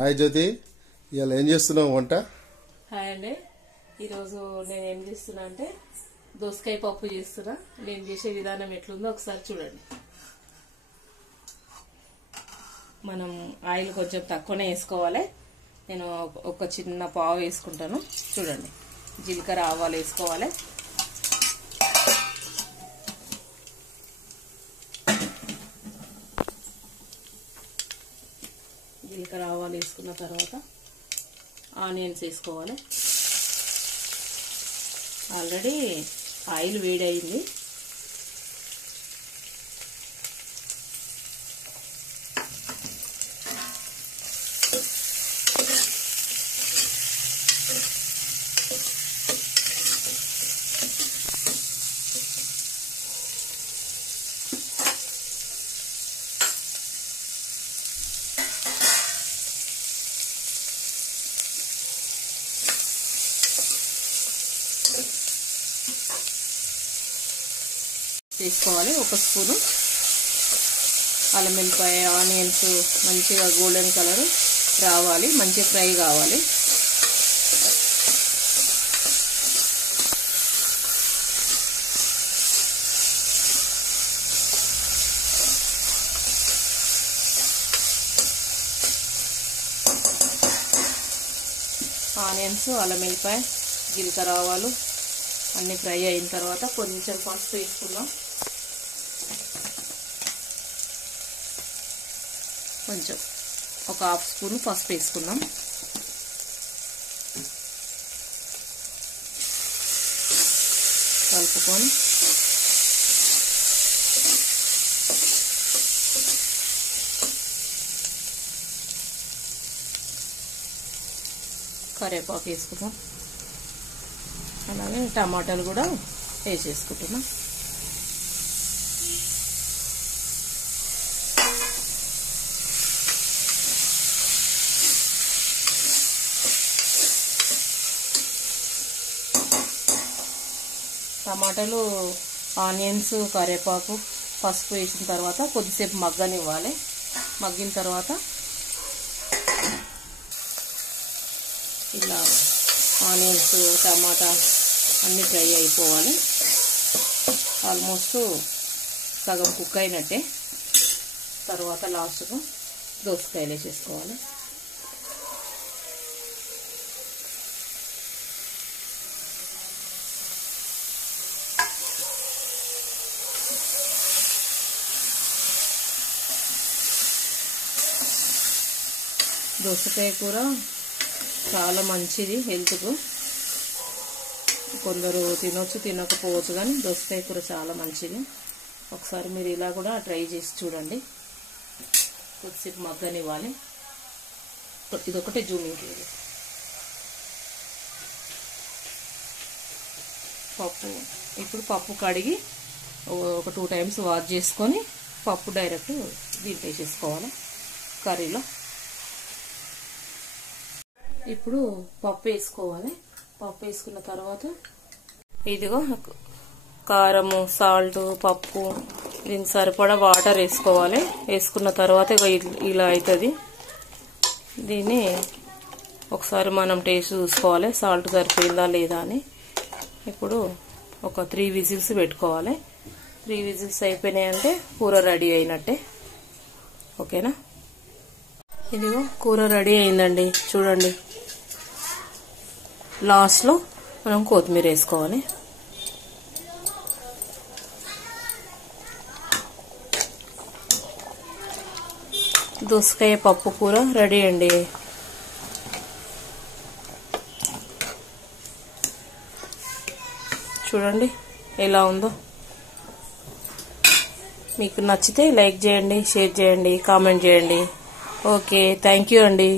Hi జ్యోతి, ఇవాళ ఏం చేస్తున్నావు వంట? హాయ్ అండి. ఈరోజు నేను ఏం చేస్తున్నా అంటే దోసకాయ పప్పు చేస్తున్నా. నేను చేసే విధానం ఎట్లుందో ఒకసారి చూడండి. మనం ఆయిల్ కొంచెం తక్కువనే వేసుకోవాలి. నేను ఒక చిన్న పావు వేసుకుంటాను. చూడండి, జీలకర్ర ఆవాలు వేసుకోవాలి. జీలకర్ర ఆవాలు వేసుకున్న తర్వాత ఆనియన్స్ వేసుకోవాలి. ఆల్రెడీ ఆయిల్ వేడయింది. వేసుకోవాలి. ఒక స్పూను అల్లం వెల్లిపాయ, ఆనియన్స్ మంచిగా గోల్డెన్ కలర్ రావాలి, మంచిగా ఫ్రై కావాలి. ఆనియన్స్, అల్లం వెల్లిపాయ, జీలకర్ర ఆవాలు అన్నీ ఫ్రై అయిన తర్వాత కొంచెం పసుపు వేసుకుందాం. కొంచెం ఒక హాఫ్ స్పూన్ పసుపు వేసుకుందాం. కలుపుకొని కరివేపాకు వేసుకుందాం. అలాగే టమాటాలు కూడా వేసేసుకుంటున్నాం. టమాటాలు, ఆనియన్స్, కరివేపాకు, పసుపు వేసిన తర్వాత కొద్దిసేపు మగ్గనివ్వాలి. మగ్గిన తర్వాత ఇలా ఆనియన్స్, టమాటా అన్నీ ఫ్రై అయిపోవాలి. ఆల్మోస్ట్ సగం కుక్ అయినట్టే. తర్వాత లాస్ట్గా దోసకాయలు వేసేసుకోవాలి. దోసకాయ కూర చాలా మంచిది హెల్త్కు. కొందరు తినొచ్చు, తినకపోవచ్చు, కానీ దోసకాయ కూర చాలా మంచిది. ఒకసారి మీరు ఇలా కూడా ట్రై చేసి చూడండి. కొద్దిసేపు మగ్గనివ్వాలి. ఇదొకటే జూమింగ్. ఇప్పుడు పప్పు కడిగి ఒక 2 టైమ్స్ వాష్ చేసుకొని పప్పు డైరెక్ట్ దీంట్లో వేసేసుకోవాలి కర్రీలో. ఇప్పుడు పప్పు వేసుకోవాలి. పప్పు వేసుకున్న తర్వాత ఇదిగో కారము, సాల్ట్, పప్పు, దీనికి సరిపడా వాటర్ వేసుకోవాలి. వేసుకున్న తర్వాత ఇలా అవుతుంది. దీన్ని ఒకసారి మనం టేస్ట్ చూసుకోవాలి, సాల్ట్ సరిపోయిందా లేదా అని. ఇప్పుడు ఒక 3 విజిల్స్ పెట్టుకోవాలి. 3 విజిల్స్ అయిపోయినాయంటే కూర రెడీ అయినట్టే. ఓకేనా? ఇదిగో కూర రెడీ అయిందండి. చూడండి, లాస్ట్లో మనం కొత్తిమీర వేసుకోవాలి. దోసకాయ పప్పు కూర రెడీ అండి. చూడండి ఎలా ఉందో. మీకు నచ్చితే లైక్ చేయండి, షేర్ చేయండి, కామెంట్ చేయండి. ఓకే, థ్యాంక్ యూ అండి.